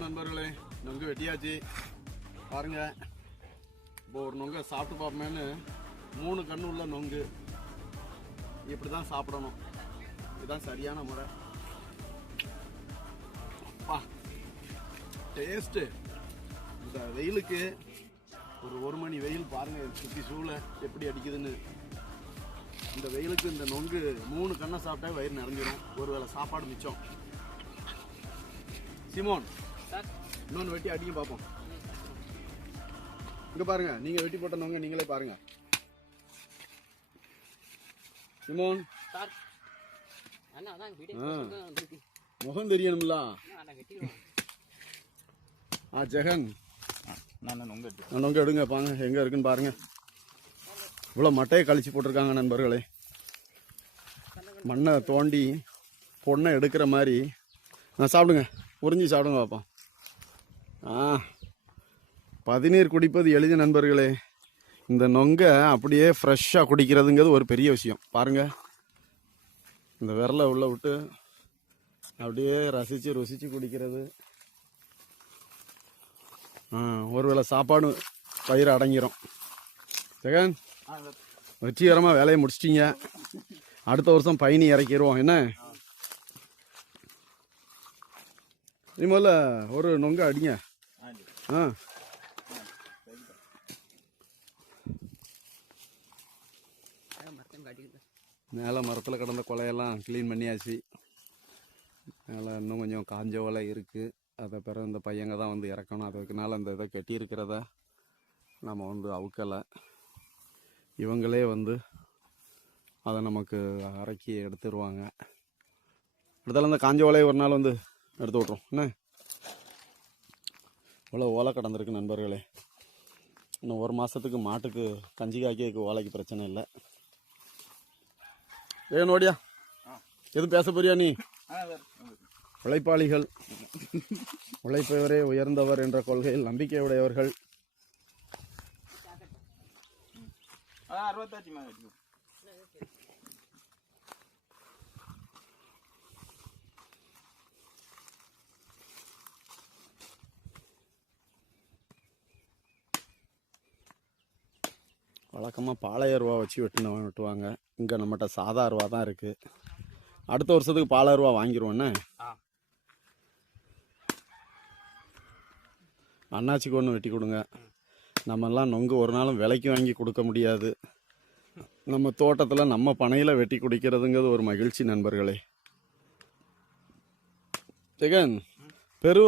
நண்பர்களே, நொங்கு வெட்டியாச்சு பாருங்க. இப்போ ஒரு நொங்கை சாப்பிட்டு பார்ப்போமேன்னு 3 கண்ணு உள்ள நொங்கு இப்படி தான் சாப்பிடணும். இதுதான் சரியான முறை. டேஸ்ட்டு இந்த வெயிலுக்கு ஒரு மணி வெயில் பாருங்க, சுற்றி சூளை எப்படி அடிக்குதுன்னு. இந்த வெயிலுக்கு இந்த நொங்கு 3 கண்ணை சாப்பிட்டா வயிறு நிறைஞ்சிடும். ஒருவேளை சாப்பாடு மிச்சம். சிமோன், இன்னொன்று வெட்டி அடிக்க பார்ப்போம். இங்க பாருங்க, நீங்க வெட்டி போட்ட நொங்க நீங்களே பாருங்க. சிமோன், முகம் தெரியணும்ல. ஜெகன், நொங்க எடுங்க பாங்க, எங்க இருக்குன்னு பாருங்க. இவ்வளவு மட்டையை கழிச்சு போட்டிருக்காங்க நண்பர்களே. மண்ணை தோண்டி பொண்ணை எடுக்கிற மாதிரி. சாப்பிடுங்க, உறிஞ்சி சாப்பிடுங்க பார்ப்போம். பதினீர் குடிப்பது எளிது நண்பர்களே. இந்த நொங்கை அப்படியே ஃப்ரெஷ்ஷாக குடிக்கிறதுங்கிறது ஒரு பெரிய விஷயம். பாருங்கள், இந்த விரலை உள்ளே விட்டு அப்படியே ரசித்து ருசித்து குடிக்கிறது. ஒருவேளை சாப்பாடு பயிர் அடங்கிரும். ஜெகன், வெற்றிகரமாக வேலையை முடிச்சிட்டிங்க. அடுத்த வருஷம் பயணி இறக்கிடுவோம் என்ன? நீ முதல்ல ஒரு நொங்க அடிங்க. மேலே மரத்தில் கிடந்த கொலையெல்லாம் க்ளீன் பண்ணியாச்சு. மேலே இன்னும் கொஞ்சம் காஞ்ச ஓலை இருக்குது. அதை பிறகு இந்த பையங்க தான் வந்து இறக்கணும். அதுக்குனால இந்த இதை கட்டியிருக்கிறத நம்ம வந்து அவுக்கலை. இவங்களே வந்து அதை நமக்கு அரைக்கி எடுத்துருவாங்க. எடுத்தாலும் இந்த காஞ்ச ஓலையை ஒரு நாள் வந்து எடுத்து விட்றோம் என்ன? இவ்வளோ ஓலை கடந்திருக்கு நண்பர்களே. இன்னும் ஒரு மாதத்துக்கு மாட்டுக்கு கஞ்சி காய்க்கு ஓலைக்கு பிரச்சனை இல்லை. ஏன் ஓடியா எதுவும் பேச போறியா நீ? உழைப்பாளிகள், உழைப்பவரே உயர்ந்தவர் என்ற கொள்கையில் நம்பிக்கை உடையவர்கள். வழக்கமாக பாளைய அருவா வச்சு வெட்டுவாங்க. இங்கே நம்மகிட்ட சாதா அருவா தான் இருக்குது. அடுத்த வருஷத்துக்கு பாலை அருவா வாங்கிடுவோண்ணே. அண்ணாச்சிக்கு ஒன்று வெட்டி கொடுங்க. நம்மெல்லாம் நொங்கு ஒரு நாளும் விலைக்கு வாங்கி கொடுக்க முடியாது. நம்ம தோட்டத்தில் நம்ம பனையில் வெட்டி குடிக்கிறதுங்கிறது ஒரு மகிழ்ச்சி நண்பர்களே. ஜெகன், பெருவர்